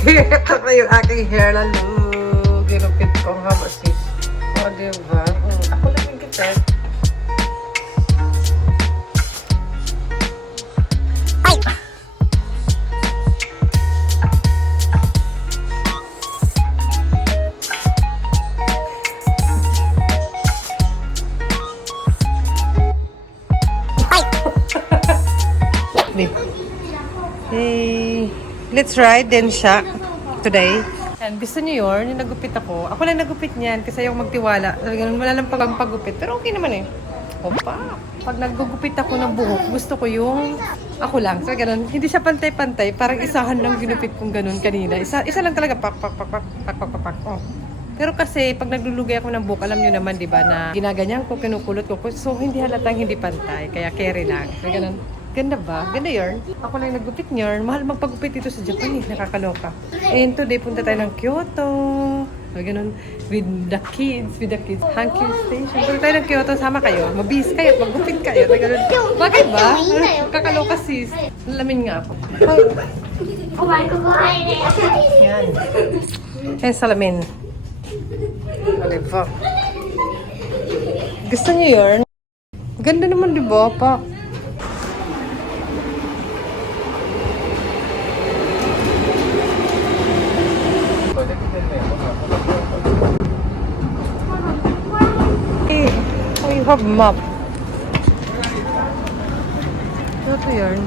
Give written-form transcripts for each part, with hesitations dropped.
Ako yung aking hair lalo. Ginupit ko nga ba sis? O, diba? Ako lang yung kita. Hey, let's ride then siya today. And gusto niyo yun, yung nagupit ako. Ako lang nagupit niyan kasi yung magtiwala. Wala lang pagpagupit. Pero okay naman eh. Opa, pag nagugupit ako ng buhok, gusto ko yung ako lang. So ganun, hindi siya pantay-pantay. Parang isahan lang ginupit kong ganun kanina. Isa lang talaga pak. Oh. Pero kasi pag naglulugay ako ng buhok, alam niyo naman 'di ba na ginaganyan ko, kinukulot ko. So hindi halatang hindi pantay, kaya carry lang. So ganun. Ganda ba? Ganda yun. Ako lang nagupit niyan. Mahal magpagupit dito sa Japan eh. Nakakaloka. And today, punta tayo ng Kyoto. So, ganun. With the kids. Hankyu Station. Punta tayo ng Kyoto. Sama kayo. Mabis kayo. Magupit kayo. Ganun. Bakit ba? Kakaloka sis. Lamin nga ako. Yan. Yan salamin. Diba? Gusto niyo yun? Ganda naman diba? Pa. We have map. Ito yun.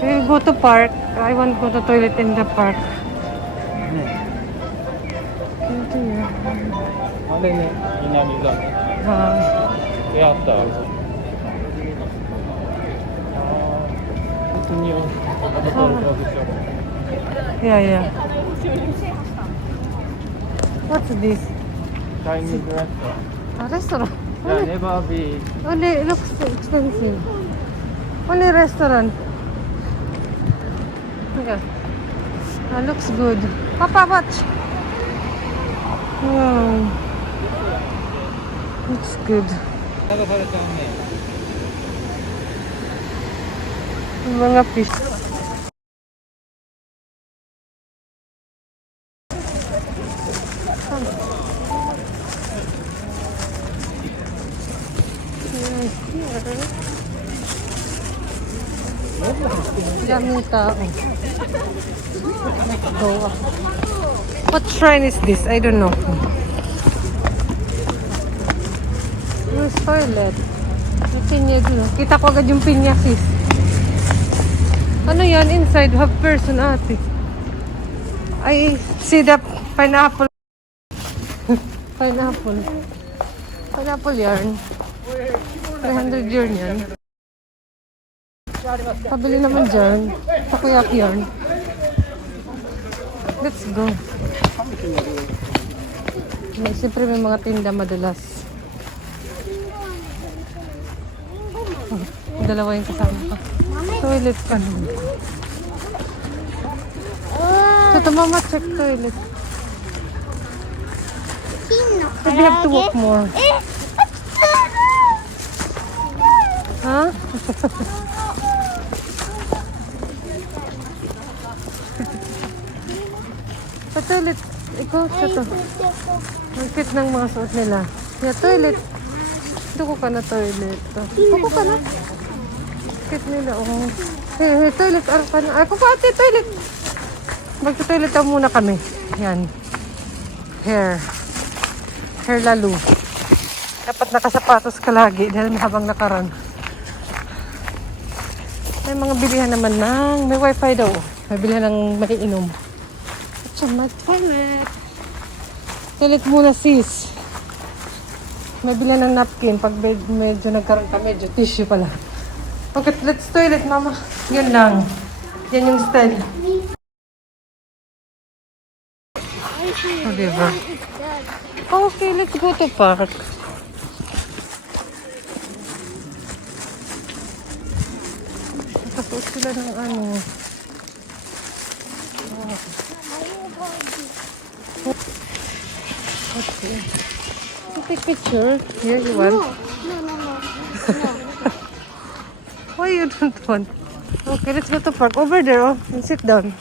We'll go to park. I want to go to toilet in the park. Ito yun. Yeah. What's this? Chinese restaurant. A restaurant? Yeah, never be. Only it looks expensive. Only restaurant. Yeah. Looks good. Papa, watch. Wow. Looks good. Mga fish. Daming tao. What shrine is this? I don't know. Where's toilet? May pinya dito. Kita ko agad yung pinya sis. Ano yan? Inside have person ate. I see the pineapple. Pineapple. Pineapple yarn. 300 yarn yan. Pabili naman dyan. Takoyaki yarn. Let's go. Siyempre may mga tinda madalas. Dalawa yung kasama ko. Toilet ka naman. So, mama, check toilet. So, we have to walk more. Ha? Sa toilet, ikaw sa to. Ang cute ng mga suot nila. Yeah, toilet. Duko ka na toilet. Duko ka na. Cute nila, oh. Hey, toilet. Ako pa ate, toilet. Magto-toilet daw muna kami. Yan. Hair lalo. Dapat nakasapatos ka lagi dahil habang nakaran. May mga bilihan naman ng may wifi daw. May bilihan ng maiinom. At may toilet. Toilet muna sis. May bilihan ng napkin. Pag medyo nagkaroon ka, medyo tissue pala. Okay, let's toilet mama. Yun lang. Yan yung style. Oh, diba? Okay, let's go to park. Nakasuot sila ng ano. Okay. You take picture. Here you want. No. Why you don't want? Okay, let's go to park. Over there, oh. And sit down.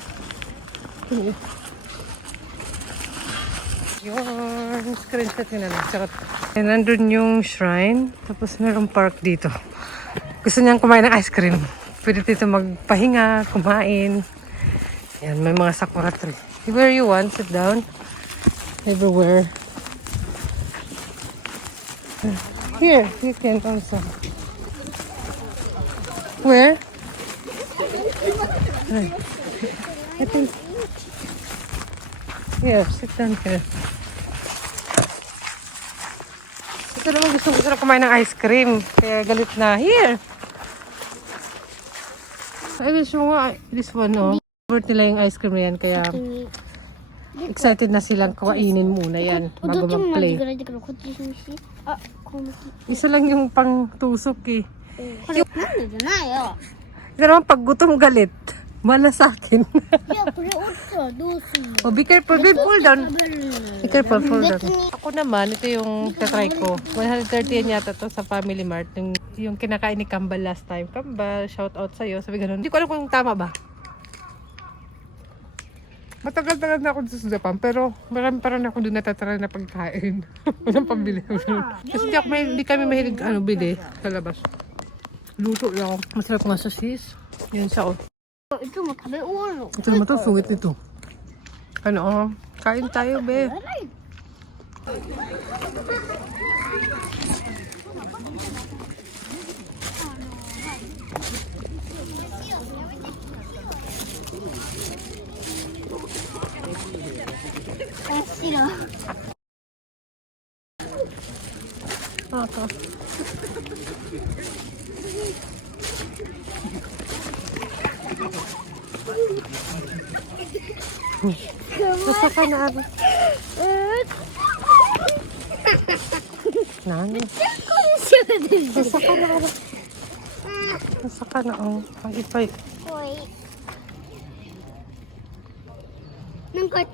Yun. Screenshot yun na lang. Charot. And nandun yung shrine. Tapos merong park dito. Gusto niyang kumain ng ice cream. Pwede dito magpahinga, kumain. Yan, may mga sakura tree. Where you want, sit down. Everywhere. Here, you can also. Where? I think. Here, sit down here. Ito naman gusto na kumain ng ice cream. Kaya galit na. Here! I will show nga this one, no? Favorite nila yung ice cream na yan. Kaya excited na silang kainin muna yan bago mag-play. Isa lang yung pang tusok eh. Ito naman pag gutom galit. Mala sa akin. Oh, be careful. Be pull down. Be careful, pull down. Ako naman, ito yung tatry ko. 130 yan yata to sa Family Mart. Yung kinakain ni Kambal last time. Kambal, shout out sa'yo. Sabi ganun. Hindi ko alam kung tama ba. Matagal-tagal na ako sa Japan, pero marami pa rin ako doon natatry na pagkain. Walang pambili. Kasi hindi kami mahilig bili sa labas. Luto lang. Masarap nga sosis. Yun sa Ito mo, tabi ulo. ito naman to, sungit nito. Ano, kain tayo, be. Sino? Ito. Basta ka na, Abi. Nani? Basta ka na, Abi. Basta ka na, oh. Ang ipay.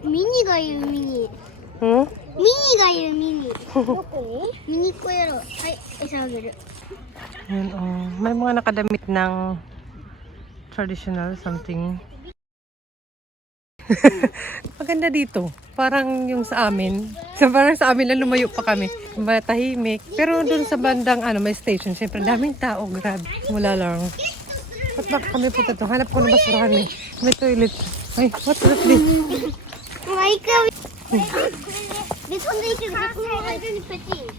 Miniがいるミニ。 Hmm? ミニがいるミニ。どこに？ミニコやろ。はい、餌あげる。 Yan, oh. May mga nakadamit ng traditional something. Maganda dito. Parang yung sa amin. Parang sa amin lang lumayo pa kami. Matahimik. Pero dun sa bandang may station. Siyempre, daming tao. Grabe. Wala lang. Ba't baka kami punta to? Hanap ko na basurahan eh. May toilet. Ay, what's this? This one they can put in.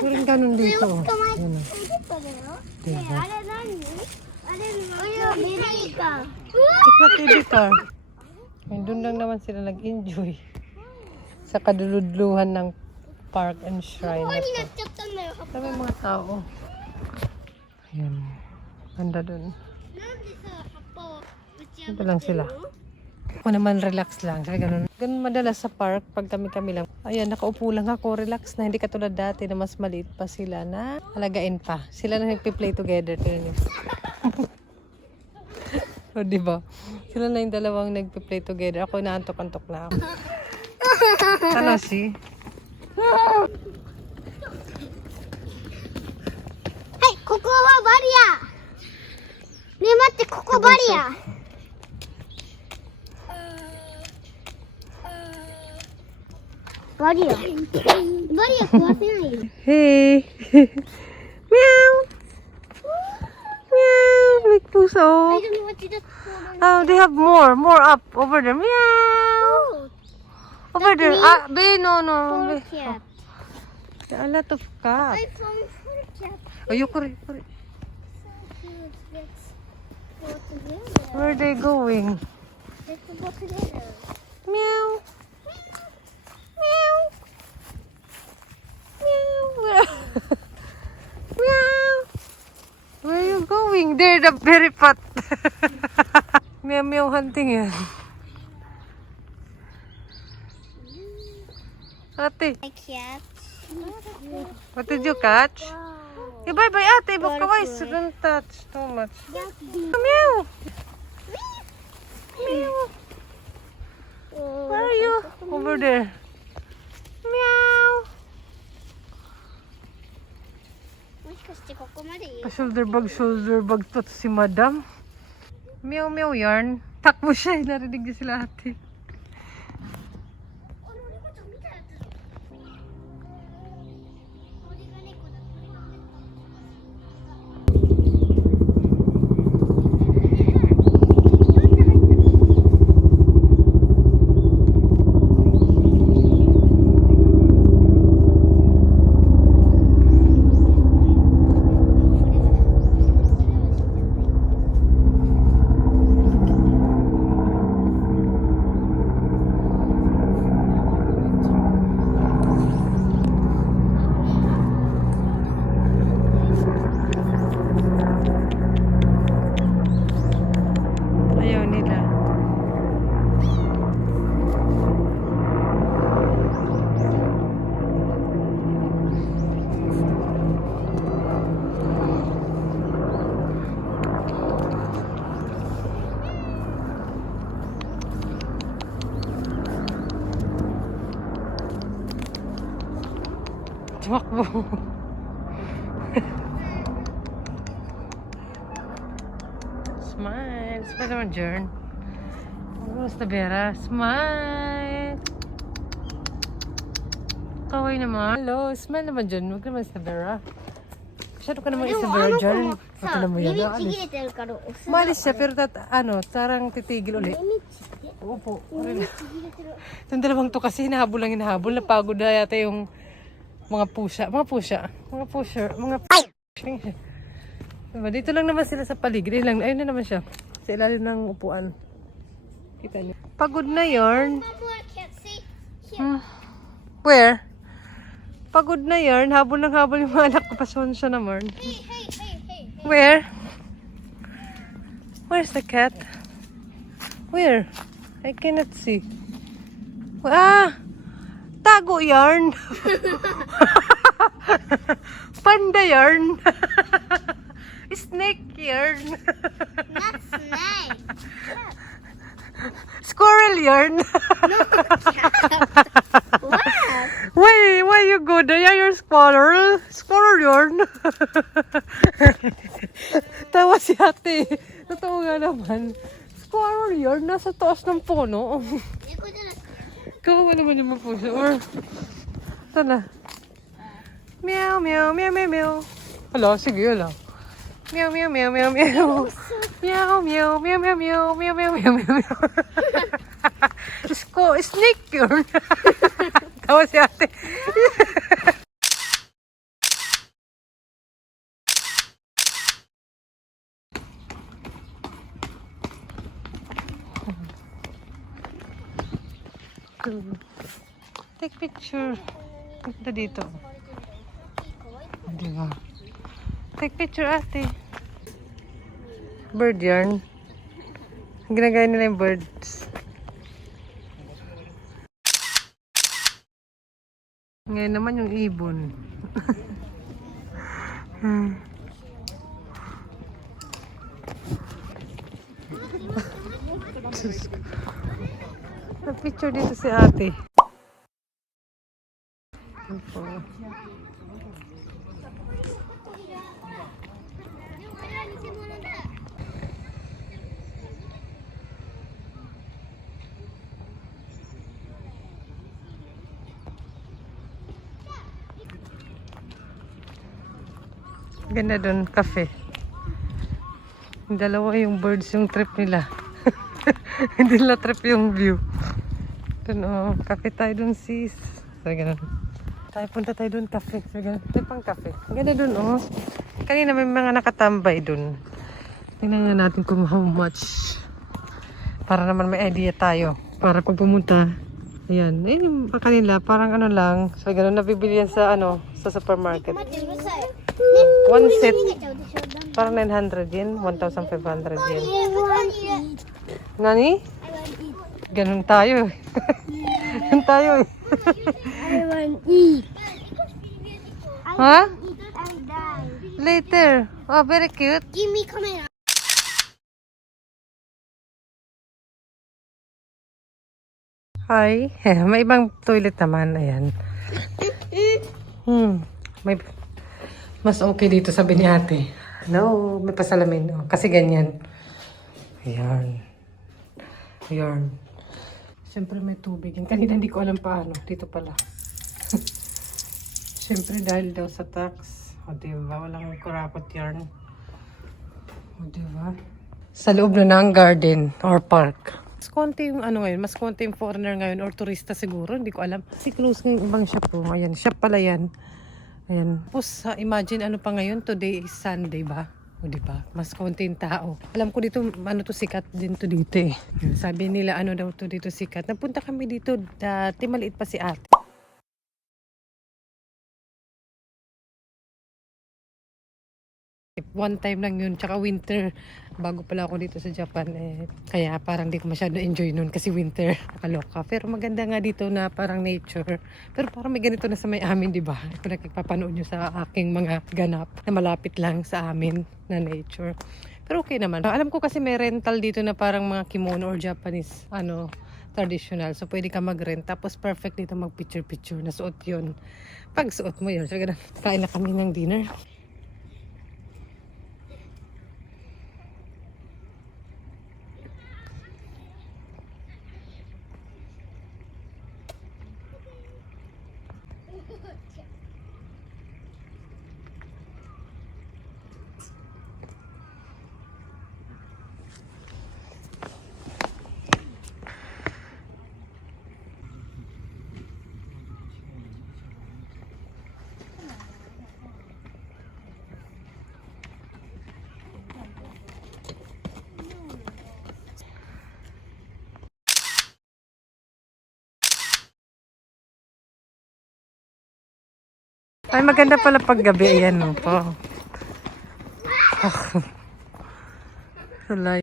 Meron ganun dito. Yan, oh. Diba? Baby car. Ay, doon lang naman sila nag-enjoy sa kaduludluhan ng park and shrine na to. Sabi mga tao. Ayan. Ganda doon. Ito lang sila. Ako naman relax lang. Sabi ganun. Ganun madalas sa park pag kami lang. Ayan, nakaupo lang ako. Relax na. Hindi katulad dati na mas maliit pa sila na alagain pa. Sila na nagpi-play together. Tignan niyo. O, diba? Sila na yung dalawang nagpi-play together. Ako naantok-antok na ako. Ano si? Hey, ここはバリア。ねえ待って、ここバリア。バリア。バリア壊せないよ。 Hey! Meow! Meow! Big puso. I don't know what you just told Oh, they have more. More up. Over there. Meow! Over there. Ah, be, no. Be. cat. A lot of cats. I found four cats. Oh, you kuri. So cute. Let's go together. Where are they going? Let's go together. Meow! Meow! Meow! Meow! Where are you going? They're the very fat. Meow hunting yan. Ate, My cat. what did you catch? Eh, bye-bye ate. Baka wise. Don't touch too much. Meow! Meow! Where are you? Over there. Meow. もしかしてここまでいい Pa-shoulder bag to si Madam. Meow meow yarn. Takbo siya. Narinig niya sila ate. Ayaw nila. Tumakbo. Smile. Smile naman, Jern. Basta Vera. Smile. Kaway naman. Hello. Smile naman, Jern. Huwag naman sa Vera. Masyado ka naman isa Vera, Jern. Huwag ka naman yan. 耳ち Alis. ぎれてるから押す Malis siya, pero tarang titigil ulit. 耳ちぎれ Opo. 耳ちぎれてる Itong dalawang to kasi hinahabol lang hinahabol. Napagod na yata yung mga pusha. Mga pusher. Diba? Dito lang naman sila sa paligid. Ayun na naman siya. Sa ilalim ng upuan. Kita niyo. Pagod na yarn. One more, can't see. Here. Where? Pagod na yarn. Habol ng habol yung mga anak ko. Pasyon siya naman. Hey, hey, hey, hey, hey. Where? Where's the cat? Where? I cannot see. Ah! Tago yarn. Panda yarn. Snake yarn. Not snake. Squirrel yarn. What? Why you go there? Yeah, you're squirrel. Squirrel yarn. Tawa si ate. Totoo nga naman. Squirrel yarn. Nasa taas ng puno. Nekoじゃなくて Kawawa naman yung mga puso. Or, ito na. Meow, meow, meow, meow, meow. Hala, sige, hala. Meow, meow, meow, meow, meow. Meow, meow, meow, meow, meow, meow, meow, meow, meow, meow. Snake yun. Tawa si ate. Take picture. Punta dito. Diba? Take picture ate. Bird yarn. Ginagaya nila yung birds. Ngayon naman yung ibon. Picture dito si ate. Opo. Ganda doon, cafe. Dalawa yung birds yung trip nila. Hindi nila trip yung view. Doon, oh, cafe tayo doon sis. So, ganun. Punta tayo doon, cafe. So, ganun. Tayo pang cafe. Ganda doon, oh. Kanina may mga nakatambay doon. Tingnan nga natin kung how much. Para naman may idea tayo. Para pag pumunta, ayan. Ayun yung kanila, parang ano lang. So, ganun, nabibili yan sa, sa supermarket. 待ってうるさい One set, 逃げちゃうでしょ parang 900 yen, 1,500 yen. I Nani? Ganun tayo eh. Ganun tayo eh. want eat. Ha? I die. Later. Oh, very cute. Give me camera. Hi. May ibang toilet naman. Ayan. May mas okay dito, sabi ni ate. No, may pasalamin. Oh, kasi ganyan. Ayan. Ayan. Siyempre may tubig. Yung kanina hindi ko alam paano. Dito pala. Siyempre dahil daw sa tax. O diba? Walang kurakot yarn. O diba? Sa loob na ng garden or park. Mas konti yung ano ngayon. Mas konti yung foreigner ngayon or turista siguro. Hindi ko alam. Kasi close ng ibang shop po. Ayan. Shop pala yan. Ayan. Tapos imagine ano pa ngayon. Today is Sunday ba? O diba? Mas konti yung tao. Alam ko dito ano to sikat din to dito eh. Sabi nila ano daw to dito sikat. Napunta kami dito dati maliit pa si ate. One time lang yun, tsaka winter bago pala ako dito sa Japan eh. Kaya parang di ko masyado enjoy nun kasi winter, nakaloka. Pero maganda nga dito na parang nature. Pero parang may ganito na sa may amin, di ba? Ito nagpapanood nyo sa aking mga ganap na malapit lang sa amin na nature. Pero okay naman. Alam ko kasi may rental dito na parang mga kimono or Japanese traditional. So pwede ka mag-rent. Tapos perfect dito mag-picture-picture. Nasuot yun. Pag suot mo yun, so ganun, kain na kami ng dinner. Ay, maganda pala pag gabi. Ayan mo po. Salay.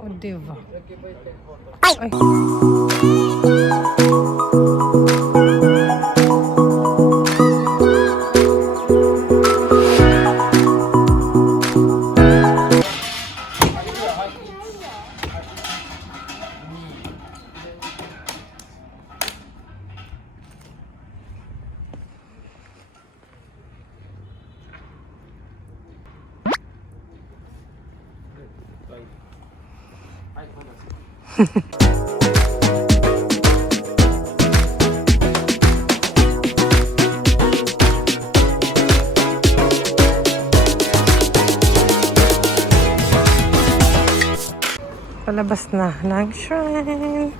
O, diba? Ay. Palabas na ng shrine.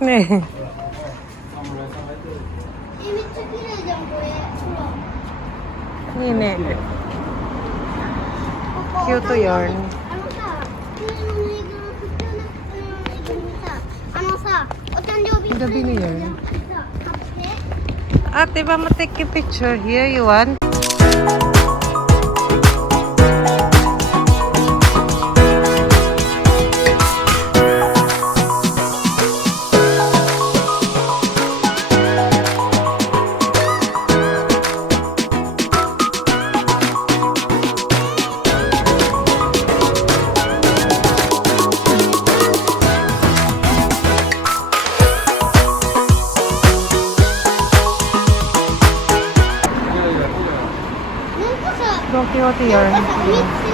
Ne. Nene. Kyoto yarn. Gabi na yarn. Ate, ba take a picture here? You want? Donki yarn.